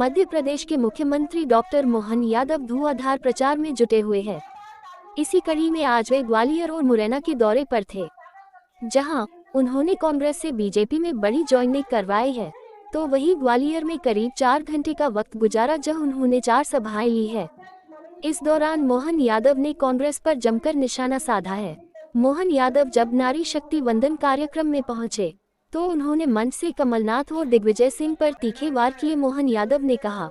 मध्य प्रदेश के मुख्यमंत्री डॉक्टर मोहन यादव धुआंधार प्रचार में जुटे हुए हैं। इसी कड़ी में आज वे ग्वालियर और मुरैना के दौरे पर थे, जहां उन्होंने कांग्रेस से बीजेपी में बड़ी ज्वाइनिंग करवाई है। तो वहीं ग्वालियर में करीब 4 घंटे का वक्त गुजारा, जहां उन्होंने 4 सभाएं ली है। इस दौरान मोहन यादव ने कांग्रेस पर जमकर निशाना साधा है। मोहन यादव जब नारी शक्ति वंदन कार्यक्रम में पहुंचे तो उन्होंने मंच से कमलनाथ और दिग्विजय सिंह पर तीखे वार किए। मोहन यादव ने कहा,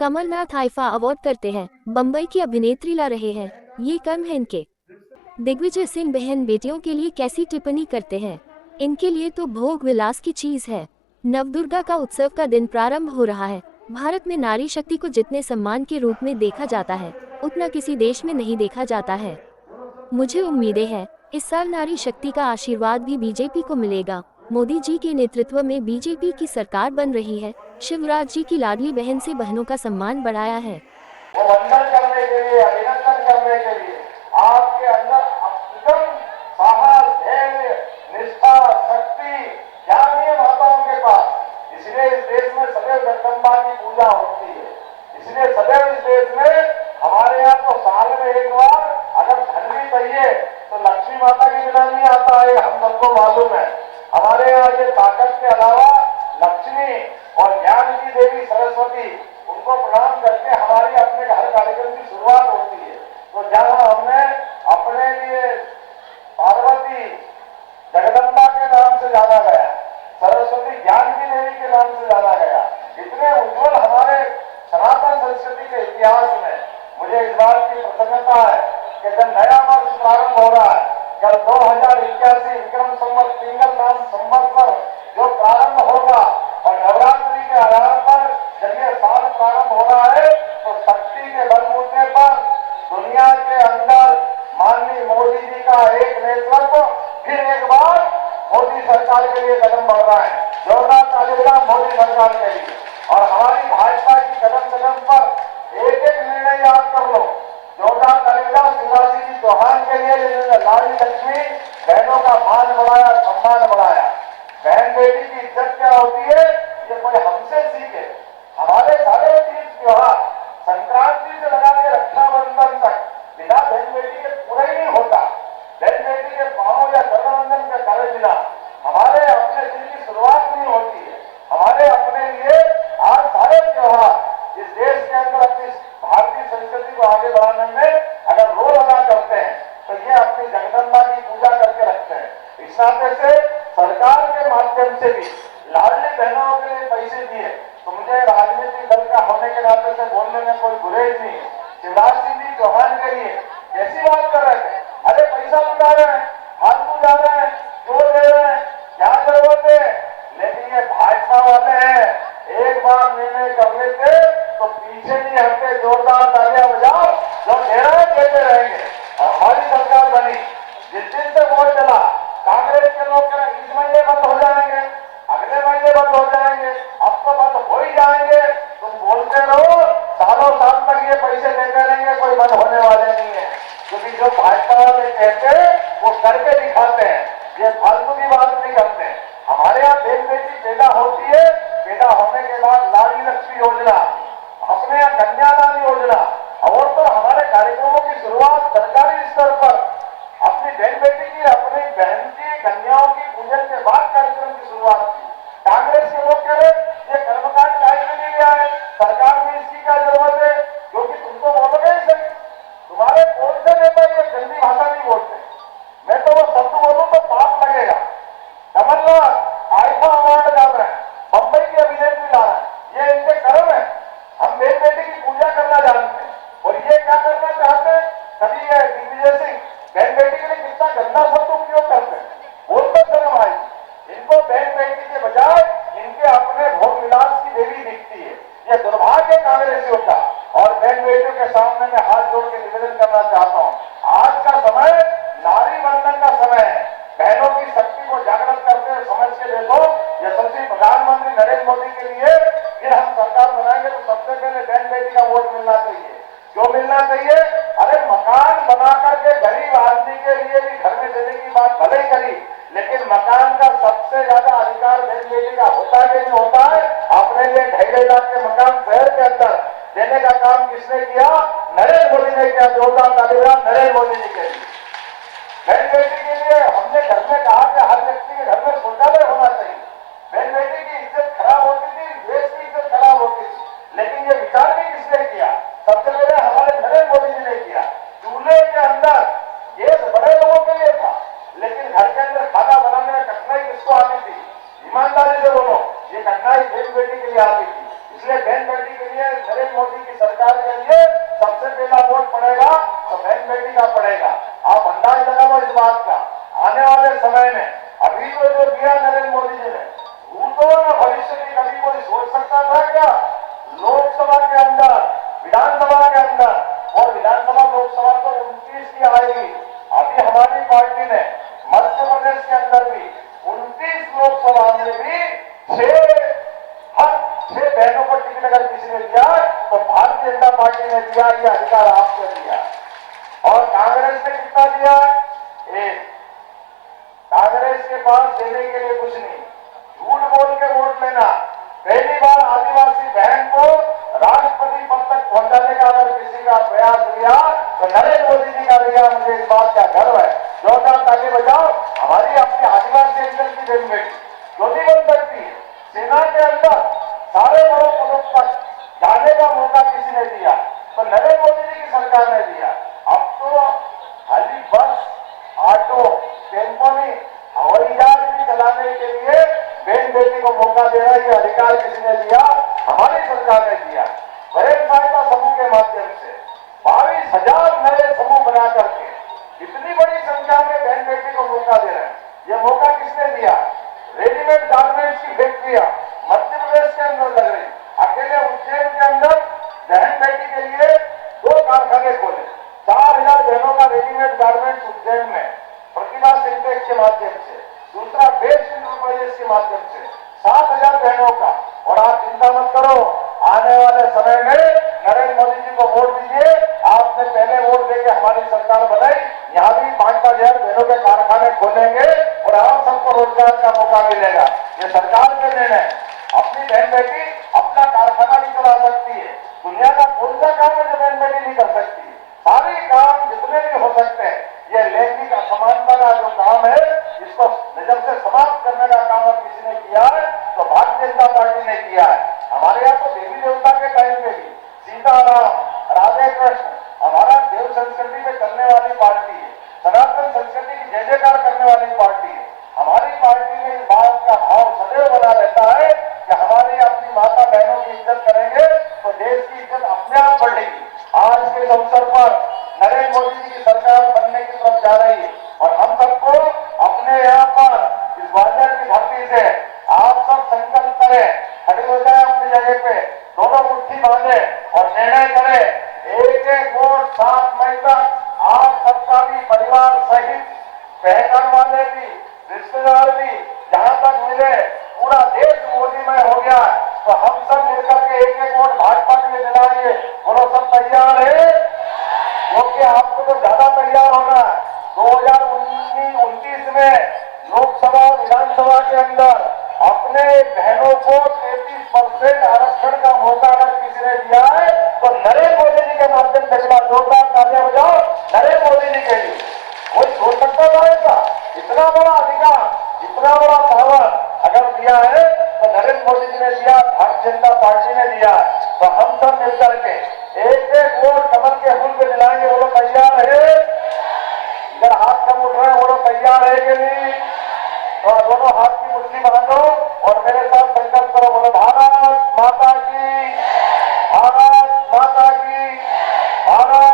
कमलनाथ आईफा अवार्ड करते हैं, बम्बई की अभिनेत्री ला रहे हैं, ये कम है इनके। दिग्विजय सिंह बहन बेटियों के लिए कैसी टिप्पणी करते हैं, इनके लिए तो भोग विलास की चीज है। नवदुर्गा का उत्सव का दिन प्रारंभ हो रहा है। भारत में नारी शक्ति को जितने सम्मान के रूप में देखा जाता है, उतना किसी देश में नहीं देखा जाता है। मुझे उम्मीदें हैं इस साल नारी शक्ति का आशीर्वाद भी बीजेपी को मिलेगा। मोदी जी के नेतृत्व में बीजेपी की सरकार बन रही है। शिवराज जी की लाडली बहन से बहनों का सम्मान बढ़ाया है। वंदन करने के लिए, अभिनंदन करने के लिए आपके अंदर अद्भुत साहस, धैर्य, निष्ठा, शक्ति, ज्ञान है माताओं के पास। इसलिए इस देश में सदैव जगदम्बा की पूजा होती है। इसलिए सदैव इस देश में हमारे यहाँ तो साल में एक बार अगर धन भी चाहिए तो लक्ष्मी माता के बिना नहीं आता है, हम सबको मालूम है। हमारे यहाँ ये ताकत के अलावा लक्ष्मी और ज्ञान की देवी सरस्वती, उनको प्रणाम करके हमारी अपने हर कार्यक्रम की शुरुआत होती है। तो जहां हमने अपने लिए पार्वती जगदम्बा के नाम से जाना गया, सरस्वती ज्ञान की देवी के नाम से जाना गया, इतने उज्जवल हमारे सनातन संस्कृति के इतिहास में मुझे इस बात की प्रसन्नता है कि जब नया वर्ष प्रारंभ हो रहा है, कल 2081 विक्रम संवत पिंगल नाम संवत पर जो प्रारंभ होगा और नवरात्रि के आधार पर जब ये साल प्रारंभ हो रहा है, तो शक्ति के बलबूते पर दुनिया के अंदर माननीय मोदी जी का एक नेतृत्व फिर एक बार मोदी सरकार के लिए कदम बढ़ रहा है। जोरदार तालियां मोदी सरकार के लिए। और हमारी भाजपा की कदम कदम पर एक एक निर्णय याद कर लो। जोरदार तालियां शिवराज जी चौहान के लिए, जिन्होंने लाडली लक्ष्मी बहनों का मान बढ़ाया, सम्मान बढ़ाया। बहन बेटी की इज्जत क्या होती है, ये कोई हमसे सीखे। हमारे सारे तीज त्योहार संक्रांति से लगा के रक्षाबंधन तक बिना बहन बेटी के पूरा ही नहीं होता। बहन बेटी के पांव या रक्षाबंधन के करे बिना हमारे अपने दिन की शुरुआत नहीं होती है। हमारे अपने लिए आज सारे त्योहार इस देश के अंदर अपनी भारतीय संस्कृति को आगे बढ़ाने में अगर रोल अदा करते हैं तो ये अपनी जगदम्बा की पूजा करके रखते हैं। इस नाते से सरकार के माध्यम से भी लाडली बहनों के लिए पैसे दिए, तो मुझे राजनीतिक दल का होने के नाते से बोलने में कोई गुरेज नहीं है। शिवराज सिंह जी चौहान के लिए कैसी बात कर रहे थे, अरे पैसा लुटा रहे हैं, फालतू जा रहे हैं, क्यों दे रहे हैं, क्या जरूरत है। लेकिन ये भाजपा वाले हैं, एक बार निर्णय कर लेते तो पीछे नहीं हटते। जोरदार तालियां बजाओ, जो दे रहे हैं देते रहेंगे। और हमारी सरकार बनी, जिस दिन से वोट चला, कांग्रेस के लोग कह रहे इस महीने बंद हो जाएंगे, अगले महीने बंद हो जाएंगे, अब तो बंद हो ही जाएंगे। तुम बोलते रहो, सालों साल तक ये पैसे देते रहेंगे, कोई बंद होने वाले नहीं है। क्योंकि जो भाजपा वाले कहते हैं वो करके दिखाते हैं, ये फालतू की बात नहीं करते। हमारे यहाँ बहन बेटी पैदा होती है, पैदा होने के बाद लाडली लक्ष्मी योजना, अपने यहाँ कन्यादान योजना, और तो हमारे कार्यक्रमों की शुरुआत सरकारी स्तर पर अपनी बहन बेटी की, अपनी बहन की कन्याओं की पूजन के बाद कार्यक्रम की शुरुआत की। कांग्रेस के लोग कह रहे ये कर्मकांड काहे के लिए लिया है, सरकार में इसकी क्या जरूरत है, क्योंकि तुम तो बोलोगे ही सही। तुम्हारे कौन से नेता ये गंदी भाषा नहीं बोलते, मैं तो वो शब्द बोलूं तो पाप लगेगा। कमलनाथ आईफा अवार्ड ला रहे हैं, बम्बई की अभिनेत्री ला रहे हैं, ये इनके कर्म है। हम बहन बेटी की पूजा करना जानते हैं और ये क्या करना चाहते हैं। कभी ये दिग्विजय सिंह बहन बेटी के लिए कितना गंदा शब्द उपयोग करते हैं, बोलते शर्म आई। इनको बहन बेटी के बजाय इनके अपने भोग विलास की देवी दिखती है। ये दुर्भाग्य कांग्रेसियों का। और बहन बेटियों के सामने मैं हाथ जोड़ के निवेदन करना चाहता हूँ, आज का समय नारी वंदन का समय है। बहनों की शक्ति को जागृत करते हुए समझ के देखो, यशस्वी प्रधानमंत्री नरेंद्र मोदी के लिए फिर हम सरकार बनाएंगे तो सबसे पहले बहन बेटी का वोट मिलना चाहिए। क्यों मिलना चाहिए, अरे मकान बना करके गरीब आदमी के लिए भी घर में देने की बात भले ही करी, लेकिन मकान का सबसे ज्यादा अधिकार बहन बेटी का होता है कि नहीं होता है। आप अपने लिए 2.5 लाख के मकान शहर के अंदर देने का काम किसने किया? नरेंद्र मोदी ने किया। जोरदार ताली बजाओ नरेंद्र मोदी जी के लिए। बहन बेटी के लिए हमने घर में कहा कि हर व्यक्ति के घर में शौचालय होना चाहिए। बहन बेटी की इज्जत खराब होती थी, देश की इज्जत खराब होती थी, लेकिन ये विचार भी किसने किया? सबसे पहले हमारे नरेंद्र मोदी जी ने किया। चूल्हे के अंदर गैस बड़े लोगों के लिए था, लेकिन घर के अंदर खाना बनाने में कठिनाई किसको आती थी? ईमानदारी से बोलो, ये कठिनाई बहन बेटी के लिए आती थी। इसलिए बहन बेटी के लिए नरेंद्र मोदी की सरकार के लिए सबसे पहला वोट पड़ेगा तो बहन बेटी का पड़ेगा। आप अंदाज लगाओ इस बात का। आने वाले समय में अभी तो जो दिया नरेंद्र मोदी जी ने, भूतों में भविष्य की कभी कोई सोच सकता था क्या? लोकसभा के अंदर, विधानसभा के अंदर, और विधानसभा लोकसभा तो 29 की आएगी। अभी हमारी पार्टी ने मध्य प्रदेश के अंदर भी 29 लोकसभा में भी 6 बहनों को टिकट अगर किसी ने दिया तो भारतीय जनता पार्टी ने दिया। ये अधिकार आपको दिया। और कांग्रेस ने कितना दिया? 1। कांग्रेस के पास देने के लिए कुछ नहीं, झूठ बोल के वोट लेना। पहली बार आदिवासी बहन को राष्ट्रपति पद तक पहुंचाने का अगर किसी का प्रयास किया तो नरेंद्र मोदी जी का दिया। मुझे इस बात का गर्व है। जोरदार ताली बजाओ। हमारी अपनी आदिवासी अंचल की बहन बेटी जो नहीं बन सकती है, सेना के अंदर सारे बड़ों पदों पर जाने का मौका किसी ने दिया तो नरेंद्र मोदी जी की सरकार ने दिया। अब तो खाली बस, ऑटो, टेम्पो नहीं, हवाई जहाज भी चलाने के लिए बहन बेटी को मौका देना, ये अधिकार किसी ने दिया? हमारी सरकार ने दिया। स्वयं सहायता समूह के माध्यम से 22,000 नए समूह बना करके इतनी बड़ी संख्या में बहन बेटी को मौका दे रहे हैं। ये मौका किसने दिया? रेडीमेड गारमेंट्स की फैक्ट्रियां मध्य प्रदेश के अंदर लग रही। अकेले उज्जैन के अंदर बहन बेटी के लिए 2 कारखाने खोले। 4,000 बहनों का रेडीमेड गारमेंट्स उज्जैन में प्रतिभा सिंटेक्स के माध्यम से, दूसरा बेस्ट इंटरप्राइजेस के माध्यम से 7,000 बहनों का। और आप चिंता मत करो, आने वाले समय में नरेंद्र मोदी जी को वोट दीजिए। आपने पहले वोट देके हमारी सरकार बनाई, यहाँ भी 5-5 हजार बहनों के कारखाने खोलेंगे और आप सबको रोजगार का मौका मिलेगा। ये सरकार के निर्णय। अपनी बहन बेटी अपना कारखाना भी चला सकती है। दुनिया का कौन सा काम है जो बहन बेटी नहीं कर सकती? सारे काम जितने भी हो सकते हैं। ये लैंगिक असमानता का जो काम है, इसको नजर से समाप्त करने का काम अब किसी ने किया है तो भारतीय जनता पार्टी ने किया है। हमारे यहाँ तो देवी देवता के टाइम पे भी सीताराम, राधे कृष्ण, हमारा देव संस्कृति में चलने वाली पार्टी है। सनातन संस्कृति की जय जयकार करने वाली पार्टी है। हमारी पार्टी में इस बात का भाव सदैव बना रहता है कि हमारी अपनी माता बहनों की इज्जत करेंगे तो देश की इज्जत अपने आप बढ़ेगी। आज के इस अवसर पर नरेंद्र मोदी जी की सरकार बनने की तरफ जा रही है और हम सबको अपने यहाँ पर इस ग्वालियर की धरती से आप सब संकल्प करें, खड़े हो जाए अपनी जगह पे, दोनों मुट्ठी बांधे और निर्णय करें 1-1 वोट 7 मई तक। आप सबका भी परिवार सहित, पहचान वाले भी, रिश्तेदार भी, जहां तक मिले, पूरा देश मोदीमय हो गया तो हम सब मिलकर के 1-1 वोट भाजपा के लिए दिलाइए। बोलो सब तैयार है? क्योंकि आपको तो ज्यादा तैयार होना है। 2029 में लोकसभा और विधानसभा के अंदर अपने बहनों को 33% आरक्षण का मौका अगर किसी ने दिया है तो नरेंद्र मोदी जी के माध्यम से जोरदार तालियां बजाओ नरेंद्र मोदी जी के लिए। कोई सोच सकता था ऐसा? इतना बड़ा अधिकार, इतना बड़ा पावर अगर दिया है तो नरेंद्र मोदी जी ने दिया, भारतीय जनता पार्टी ने दिया है। तो हम सब मिलकर के 1-1 वोट कमल के फूल पे दिलाएंगे। बोलो तैयार है? इधर हाथ कम उठ रहे हैं, बोलो तैयार है कि नहीं? तो दोनों हाथ की मुट्ठी बांधो और मेरे साथ संकल्प करो। बोलो भारत माता की, भारत माता की, भारत